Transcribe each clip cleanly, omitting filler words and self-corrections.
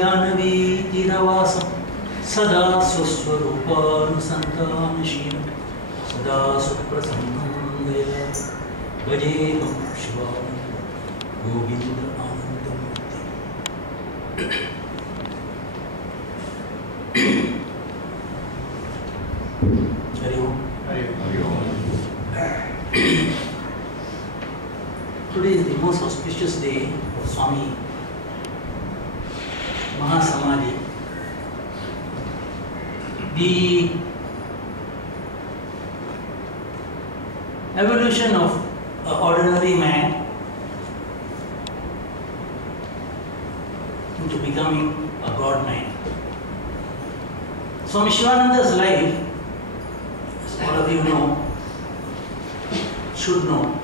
Janvi Tiravasam Sada Suswarupanusantanashim Sada Suprasangaya Bhajeham Shivananda Govinda Anandamurti. Hari Om. Today is the most auspicious day of Swami Maha Samadhi. The evolution of an ordinary man into becoming a God man. Swami Sivananda's life, as all of you know, should know,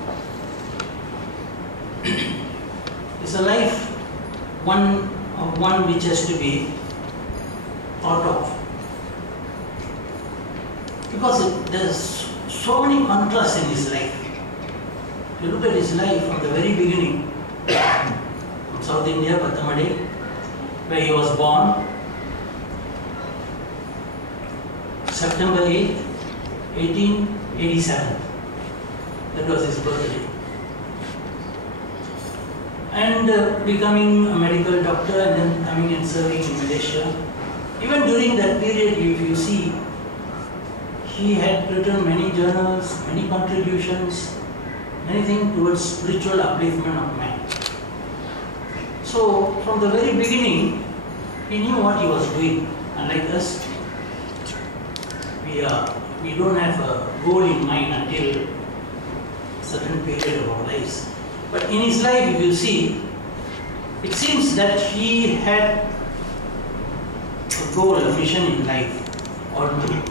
is a life one which has to be thought of, because there's so many contrasts in his life. If you look at his life from the very beginning, from South India, Pathamade, where he was born, September 8th, 1887. That was his birthday. And becoming a medical doctor and then coming and serving in Malaysia. Even during that period, if you see, he had written many journals, many contributions, anything towards spiritual upliftment of man. So, from the very beginning, he knew what he was doing. Unlike us, we don't have a goal in mind until a certain period of our lives. But in his life, if you see, it seems that he had a goal, a mission in life. Or if you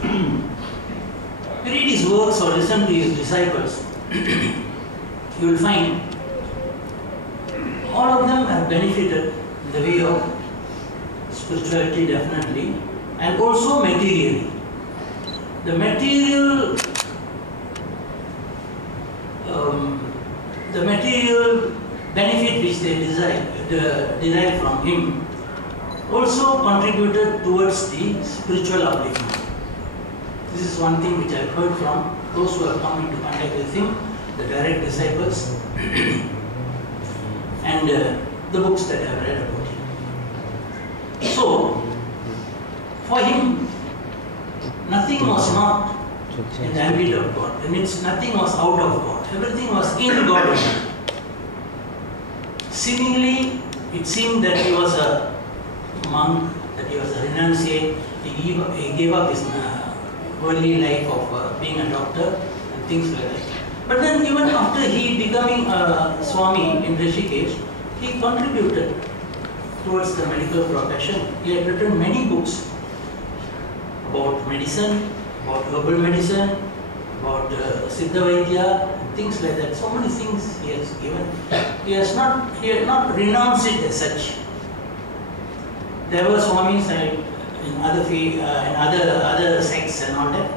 read his works or listen to his disciples, you will find all of them have benefited in the way of spirituality, definitely, and also materially. The material benefit which they derive from him also contributed towards the spiritual upliftment. This is one thing which I have heard from those who have come into contact with him, the direct disciples, and the books that I have read about him. So, for him, nothing was not in the ambit of God. That means nothing was out of God. Everything was in God. Seemingly, it seemed that he was a monk, that he was a renunciate. He gave up his worldly life of being a doctor and things like that. But then even after he becoming a Swami in Rishikesh, he contributed towards the medical profession. He had written many books about medicine, about herbal medicine, about Siddha Vaidya, things like that. So many things he has given. He had not renounced it as such. There were Swamis in other sects and all that,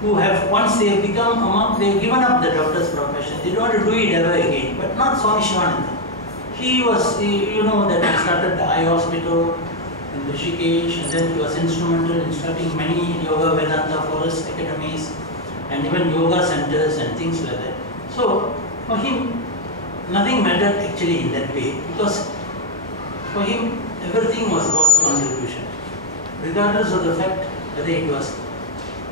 who have, once they have become a monk, they have given up the doctor's profession. They don't want to do it ever again. But not Swami Sivananda. He was, you know, that he started the eye hospital in Rishikesh, and then he was instrumental in starting many Yoga Vedanta forest academies and even yoga centers and things like that. So, for him, nothing mattered actually in that way, because for him, everything was God's contribution, regardless of the fact whether it was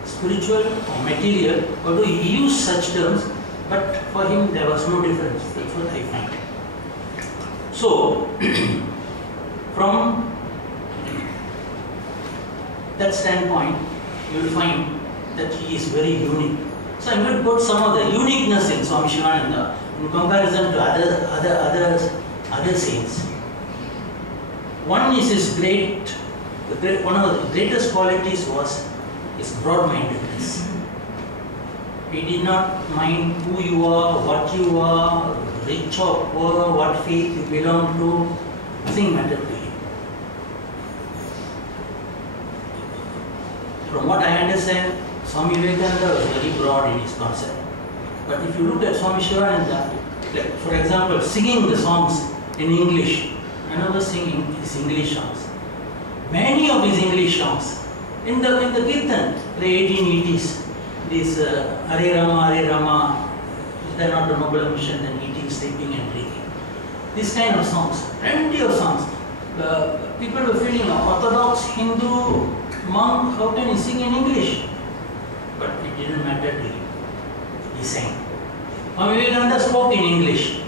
spiritual or material, although he used such terms, but for him there was no difference. That's what I find. So, from that standpoint, you will find that he is very unique. So I'm going to put some of the uniqueness in Swami Sivananda in comparison to other saints. One is his one of the greatest qualities was his broad-mindedness. He did not mind who you are, what you are, rich or poor, what faith you belong to. Nothing mattered to him. From what I understand, Swami Vivekananda was very broad in his concept. But if you look at Swami Sivananda, like for example, singing the songs in English, whenever singing his English songs, Many of his English songs. In the Kirtan, the 1880s, these Hare Rama, if they are not a noble mission, then eating, sleeping and drinking. These kind of songs, plenty of songs. People were feeling Orthodox Hindu monk, how can he sing in English? But it didn't matter to him. He sang. Swami Vivekananda spoke in English,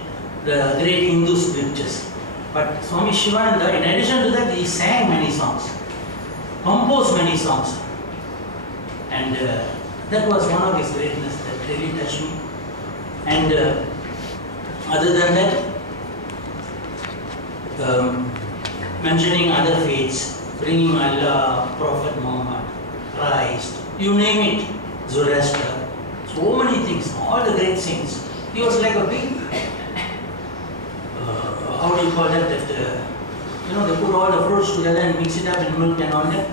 the great Hindu scriptures. But Swami Sivananda, in addition to that, he sang many songs, composed many songs. And that was one of his greatness that really touched me. And other than that, mentioning other faiths, bringing Allah, Prophet Muhammad, Christ, you name it, Zoroaster, so many things, all the great saints. He was like a big, how do you call that, you know, they put all the fruits together and mix it up in milk and all that,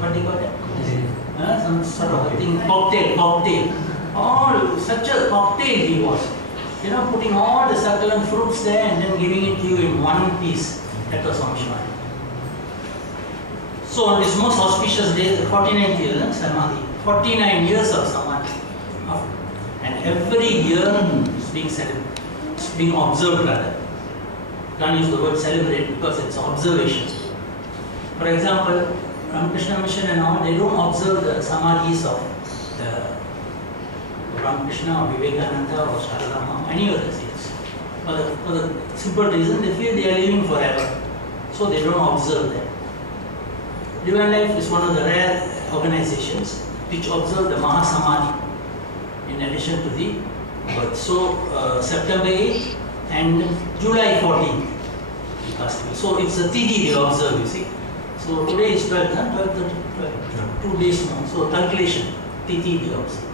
what do you call that? Some sort of a thing, cocktail. All, such a cocktail he was. You know, putting all the succulent fruits there and then giving it to you in one piece. That was Swami Sivananda. So on this most auspicious day, the 49th year of Samadhi, 49 years of Samadhi. And every year it's being celebrated, it's being observed rather. Can't use the word celebrate because it's observation. For example, Ramakrishna Mission and all, they don't observe the Samadhis of the Ramakrishna or Vivekananda or Sharadama, any other saints. For the simple reason, they feel they are living forever. So they don't observe that. Divine Life is one of the rare organizations which observe the Maha Samadhi in addition to the birth. So September 8th and July 14th. So it's a Tithi they observe, you see. So today is 12th, 2 days now. So calculation, Tithi they observe.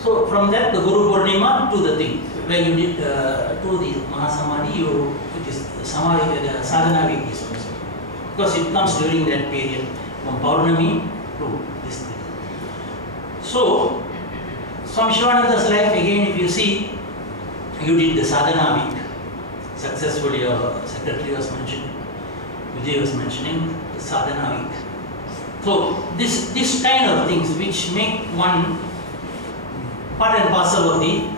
So from that, the Guru Purnima to the thing, where you did to the Maha Samadhi, it is the Samadhi, the Sadhana week is also. Because it comes during that period, from Paurnami to this thing. So, Swami Sivananda's life, again, if you see, you did the Sadhana week. Successfully, your secretary was mentioning, Vijay was mentioning the Sadhana week. So, this kind of things which make one part and parcel of the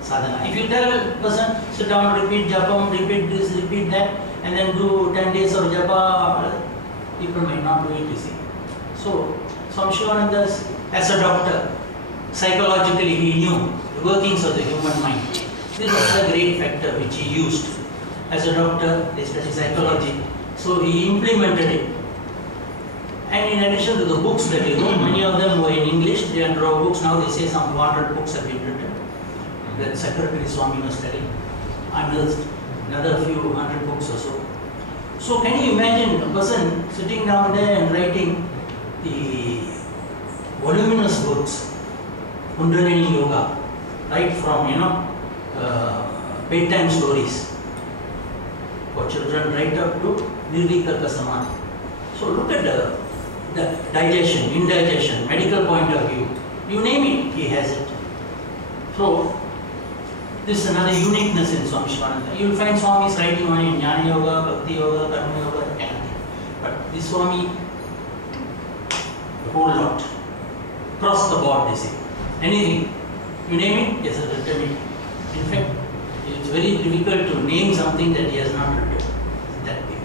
sadhana. If you tell a person, sit down, repeat japam, repeat this, repeat that, and then do 10 days of japa, people might not do it, you see. So, Swami Sivananda, as a doctor, psychologically he knew the workings of the human mind. This was a great factor which he used. As a doctor, they study psychology, so he implemented it. And in addition to the books that he wrote, many of them were in English, they had wrote books, now they say some 400 books have been written. That Secretary Swami was telling, unearthed another few hundred books or so. So can you imagine a person sitting down there and writing the voluminous books, Kundalini Yoga, right from, bedtime stories for children right up to Nirvikalpa Samadhi. So look at the digestion, indigestion, medical point of view, you name it, he has it. So this is another uniqueness in Swami Sivananda. You will find Swamis writing on it, Jnana Yoga, Bhakti Yoga, Karma Yoga, that kind of thing. But this Swami, a whole lot, across the board they say. Anything, you name it, he has written it. In fact, it's very difficult to name something that he has not written. That way.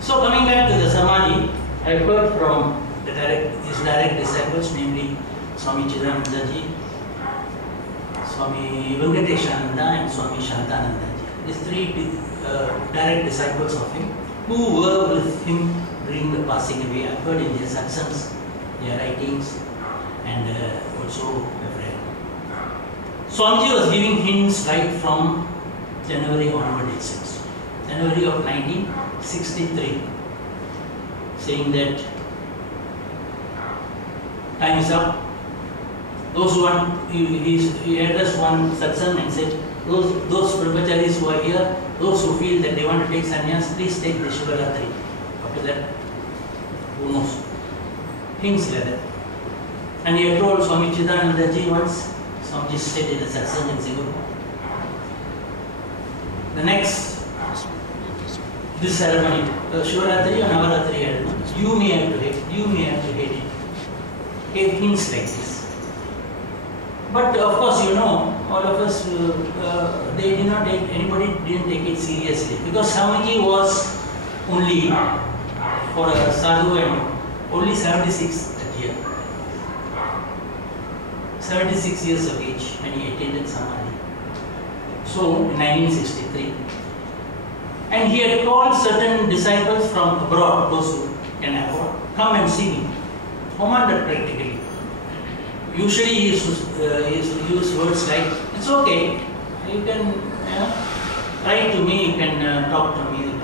So coming back to the Samadhi, I have heard from his direct disciples, namely Swami Chidanandaji, Swami Venkateshananda and Swami Shantanandaji. These three direct disciples of him who were with him during the passing away. I have heard in their satsams, their writings, and also have read. Swamiji was giving hints right from January onward itself. January of 1963, saying that time is up. Those who want, he addressed one satsang and said, those brahmacharis who are here, those who feel that they want to take sannyas, please take the Shivaratri. After that, who knows? Things like that. And he had told Swami Chidanandaji once, Swamiji said in a satsang in Singapore, this ceremony, Shivaratri or Navaratri, I don't know, you may have to hate, you may have to hate it. It hints like this. But of course, you know, all of us, they did not take, anybody didn't take it seriously. Because Swamiji was only for a sadhu and only 76 that year. 76 years of age when he attended Samadhi. So, in 1963. And he had called certain disciples from abroad, those who can afford, come and see me. Commanded practically. Usually he used to use words like, it's okay, you can write to me, you can talk to me.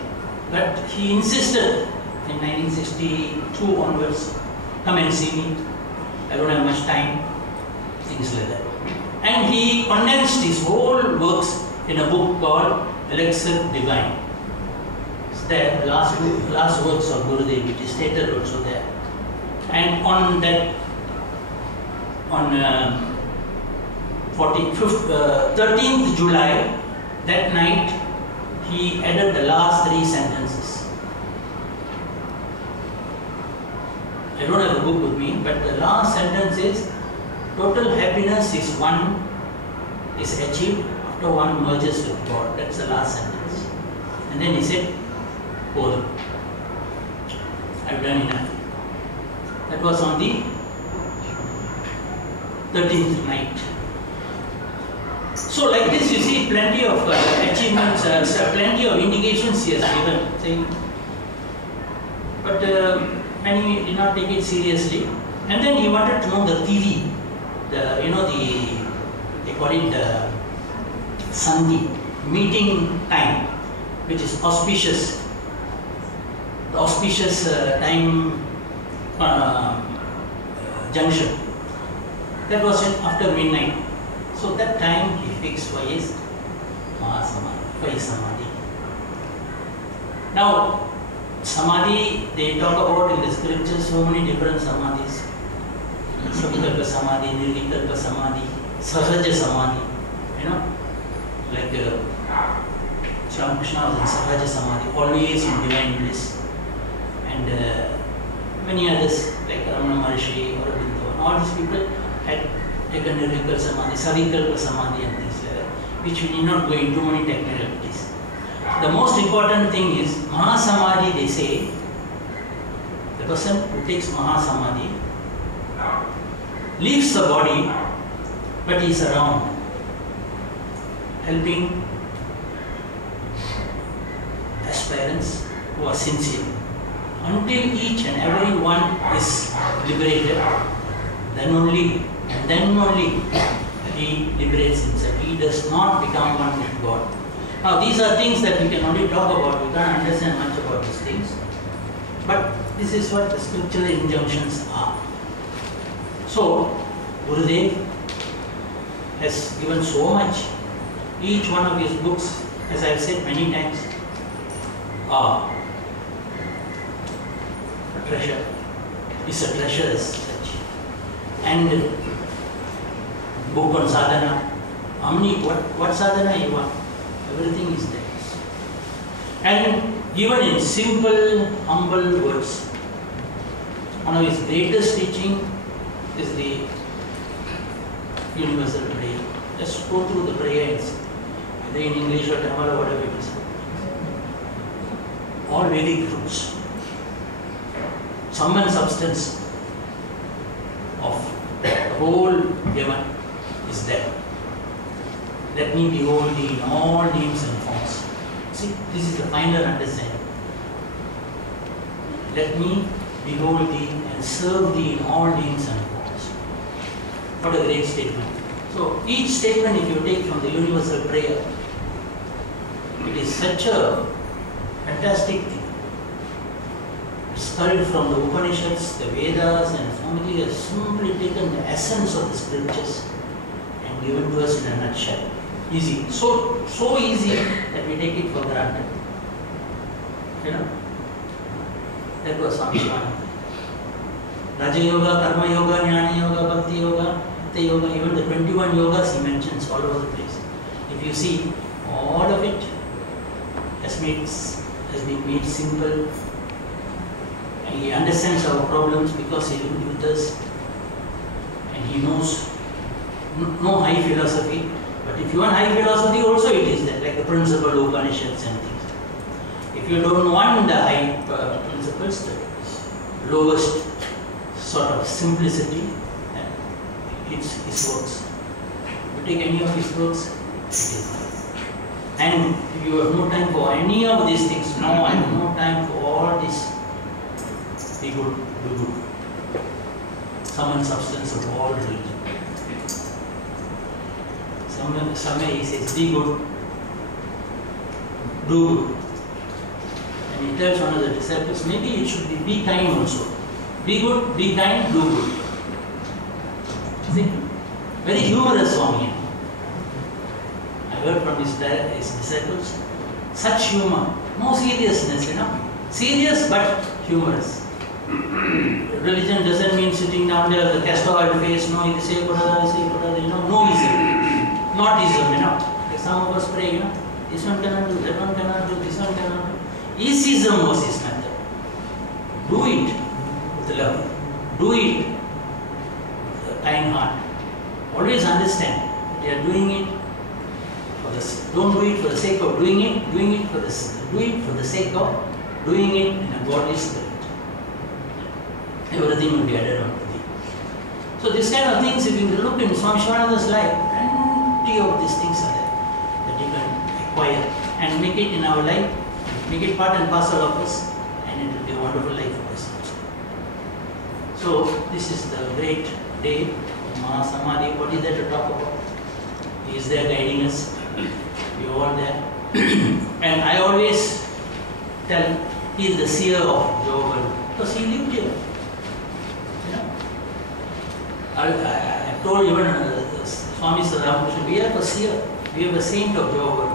But he insisted in 1962 onwards, come and see me, I don't have much time, things like that. And he condensed his whole works in a book called Elixir Divine. It's there, the last works of Gurudev, which is stated also there. And on that, on 13th July, that night, he added the last 3 sentences. I don't have the book with me, but the last sentence is, total happiness is achieved after one merges with God. That's the last sentence. And then he said, Hold. I've done enough. That was on the 13th night. So like this, you see plenty of achievements, plenty of indications he has given. Saying, but many did not take it seriously. And then he wanted to know the theory, they call it the Sandhi, meeting time, which is auspicious. The auspicious time junction. That was after midnight. So that time he fixed for his Maha Samadhi, for his Samadhi. Now, Samadhi, they talk about in the scriptures so many different Samadhis. Savikalpa Samadhi, Nirvikalpa Samadhi, Sahaja Samadhi. You know, like Ramakrishna was in Sahaja Samadhi, always in divine bliss. And many others, like Ramana Maharishi or Aurobindo, all these people had taken Nirvikalpa Samadhi, Savikalpa Samadhi and things like that, which we need not go into many technicalities. The most important thing is Maha Samadhi, they say, the person who takes Maha Samadhi leaves the body, but he is around, helping aspirants who are sincere. Until each and every one is liberated, then only he liberates himself. He does not become one with God. Now these are things that we can only talk about. We can't understand much about these things. But this is what the scriptural injunctions are. So, Gurudev has given so much. Each one of his books, as I have said many times, are a treasure. It's a treasure as such. And book on sadhana. How many, what sadhana you want? Everything is there. And given in simple, humble words. One of his greatest teaching is the universal prayer. Just go through the prayers, whether in English or Tamil or whatever it is. All Vedic roots. Sum and substance of the whole heaven is there. Let me behold thee in all names and forms. See, this is the final understanding. Let me behold thee and serve thee in all names and forms. What a great statement. So, each statement, if you take from the universal prayer, it is such a fantastic thing. It's culled from the Upanishads, the Vedas, and Swamiji has simply taken the essence of the scriptures and given to us in a nutshell. Easy. So easy that we take it for granted. You know? That was Swami Sivananda. Raja Yoga, Karma Yoga, Jnana Yoga, Bhakti Yoga, Bhakti Yoga, even the 21 yogas he mentions all over the place. If you see, all of it has made has been made simple. And he understands our problems because he lived with us. And he knows no high philosophy. But if you want high philosophy, also it is there, like the principle of Upanishads and things. If you don't want the high principles, the lowest sort of simplicity, it's his works. You take any of his works, it is there. And if you have no time for any of these things, no, I have no time for all this. Be good, do good. Sum and substance of all religion. Somewhere he says, be good, do good. And he tells one of the disciples, maybe it should be kind also. Be good, be kind, do good. See? Very humorous Swami. I heard from his disciples, such humor, no seriousness, serious but humorous. Religion doesn't mean sitting down there, the castor oil face, no, no ism. Not ism, Like some of us pray, this one cannot do, that one cannot do, this one cannot do. Ism was his method. Do it with love. Do it with a kind heart. Always understand that you are doing it for the sake. Don't do it for the sake of doing it for the do it for the sake of doing it in a godly spirit. Everything will be added on to thee. So this kind of things, if you look in Swami Sivananda's life, plenty of these things are there that you can acquire and make it in our life, make it part and parcel of us, and it will be a wonderful life for us. So this is the great day of Maha Samadhi. What is there to talk about? He is there guiding us. We are all there. And I always tell, he is the seer of Yoga because he lived here. I told even Swami Ramakrishnan, we have a seer, we have a saint of Yoga.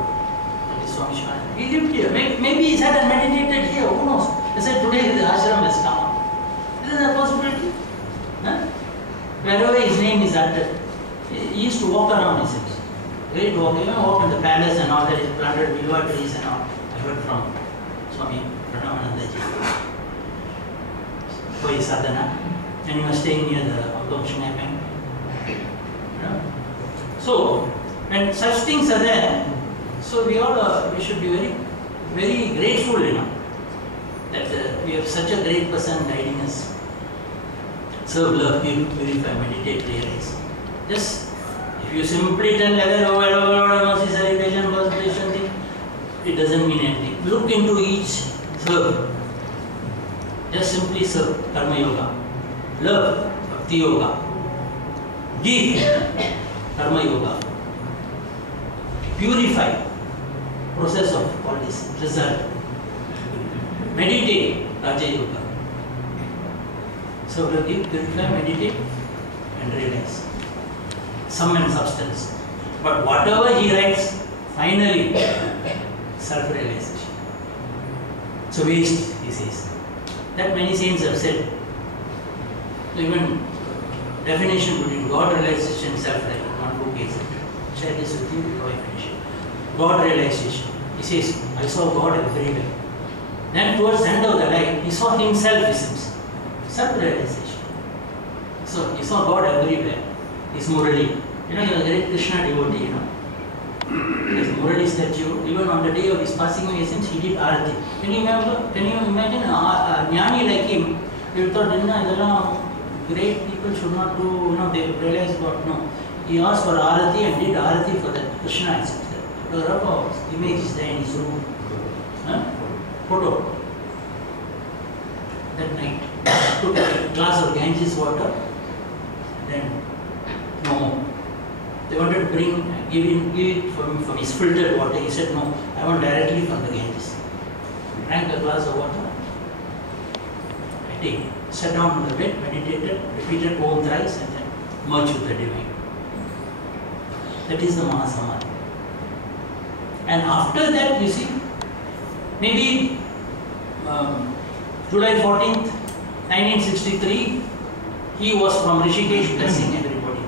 That is Swami Sivananda. He lived here. Maybe he sat and meditated here. Who knows? They said today the ashram has come up. Isn't that a possibility? Wherever his name is uttered, he used to walk around, he says. Great walk, walk in the palace and all that, he planted vilva trees and all. I heard from Swami Sivananda for his sadhana. And he was staying near the Automation Bank. So, when such things are there, so we all we should be very, very grateful, that we have such a great person guiding us. Serve, love, give, purify, meditate, realize. Just if you simply tell mercy, salutation, concentration thing, it doesn't mean anything. Look into each, serve. Just simply serve, karma yoga. Love, bhakti yoga. Give, karma yoga. Purify, process of all this, result. Meditate, raja yoga. So give, purify, meditate and realize. Sum and substance. But whatever he writes, finally, self-realization. So waste, he says. That many saints have said. So even definition between God realization and self-realization, one book is it. Share this with you before I finish it. God realization. He says, I saw God everywhere. Then towards the end of the life, he saw himself, he says. Self-realization. So he saw God everywhere. He's Murali. He was a great Krishna devotee, There's Murali statue. Even on the day of his passing away, since he did Arati. Can you imagine a jnani like him? You thought, great people should not do, they realize God. No. He asked for Arati and did Arati for that Krishna itself. The image is there in his room. Photo. That night, took a glass of Ganges water, then no more. They wanted to give it from his filtered water. He said, no, I want directly from the Ganges. Drank a glass of water. I take it. Sat down on the bed, meditated, repeated Om thrice, and then merged with the divine. That is the Maha Samadhi. And after that, you see, maybe July 14th, 1963, he was from Rishikesh blessing everybody.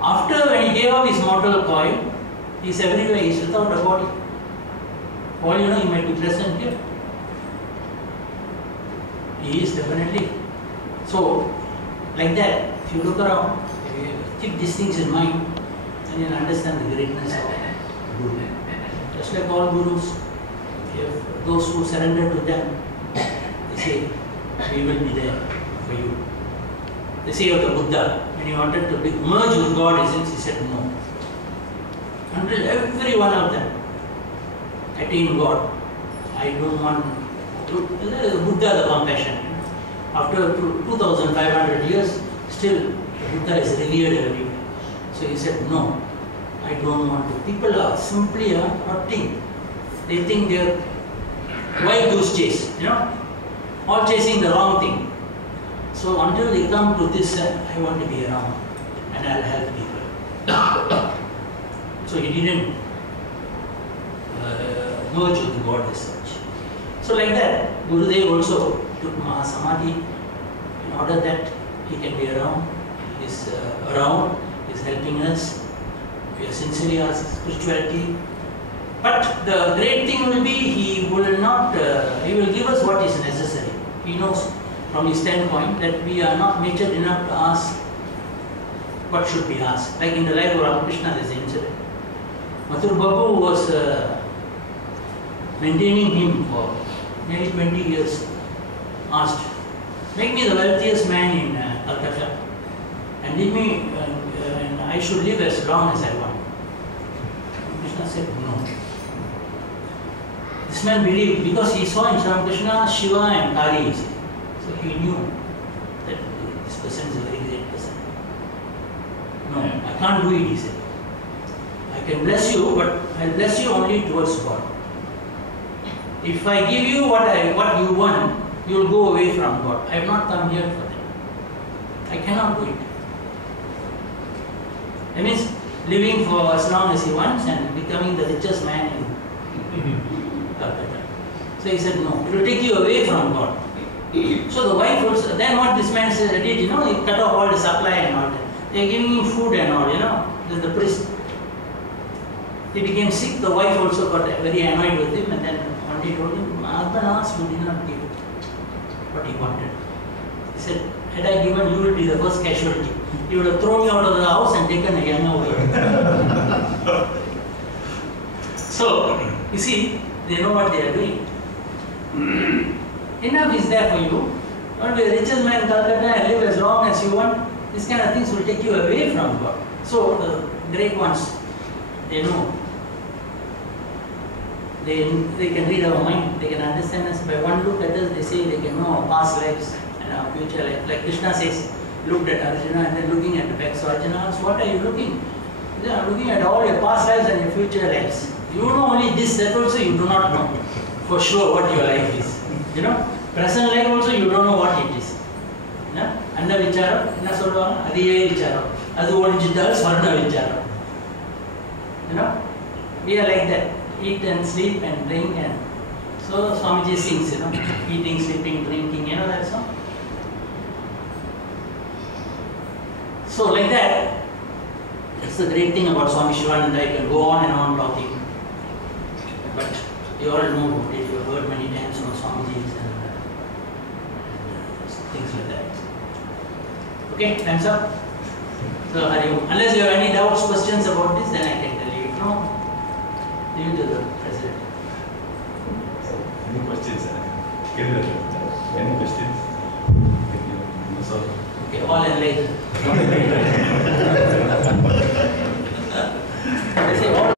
After when he gave up his mortal coil, he is everywhere, he is without a body. All you know, he might be present here. He is definitely. So, like that, if you look around, if you keep these things in mind, then you'll understand the greatness of Guru. Just like all Gurus, if those who surrender to them, they say, we will be there for you. They say of the Buddha, when he wanted to merge with God, he said no. Until every one of them attain God, I don't want to. Buddha, the compassion. After 2500 years, still Buddha is revered everywhere. So he said, no, I don't want to. People are simply rotting. They think they are wild goose chase, all chasing the wrong thing. So until they come to this, I want to be around and I'll help people. So he didn't merge with God as such. So like that, Gurudev also took Maha Samadhi in order that he can be around. He is around, he is helping us. We are sincerely asking spirituality. But the great thing will be, he will not, he will give us what is necessary. He knows from his standpoint that we are not matured enough to ask what should be asked. Like in the life of Ramakrishna, there is an incident. Mathur Babu was maintaining him for nearly 20 years. Asked, make me the wealthiest man in Calcutta and leave me, and I should live as long as I want. Krishna said, no. This man believed because he saw in Ramakrishna Shiva and Kali. So he knew that this person is a very great person. No, I can't do it, he said. I can bless you, but I'll bless you only towards God. If I give you what you want, you will go away from God. I have not come here for that. I cannot do it. That means living for as long as he wants and becoming the richest man in Calcutta. So he said, no, it will take you away from God. So the wife also, then what this man did, he cut off all the supply and all that. They are giving him food and all, the priest. He became sick, the wife also got very annoyed with him, and then one day told him, my husband asked, you did not give what he wanted. He said, had I given, you will be the first casualty. He would have thrown you out of the house and taken a younger wife. So, you see, they know what they are doing. Enough is there for you. You want to be the richest man in Calcutta and live as long as you want. These kind of things will take you away from God. So, the great ones, they know. They can read our mind, they can understand us. By one look at us, they say they can know our past lives and our future life. Like Krishna says, looked at Arjuna and then looking at the back. So Arjuna asks, what are you looking? He said, I'm looking at all your past lives and your future lives. You know only this, that also you do not know for sure what your life is. Present life also you don't know what it is. Anna vicharam, enna solvaanga, adhiye vicharam. Adu odinjittal swarna vicharam. We are like that. Eat and sleep and drink, and so Swamiji sings, eating, sleeping, drinking, that's all. So like that, that's the great thing about Swami Sivananda. I can go on and on talking, but you all know about it. You have heard many times from Swamiji's and things like that. Okay, time's up. So unless you have any doubts, questions about this, then I can tell you. If no, leave it to the president. Any questions? Any questions? Okay, all enlightened.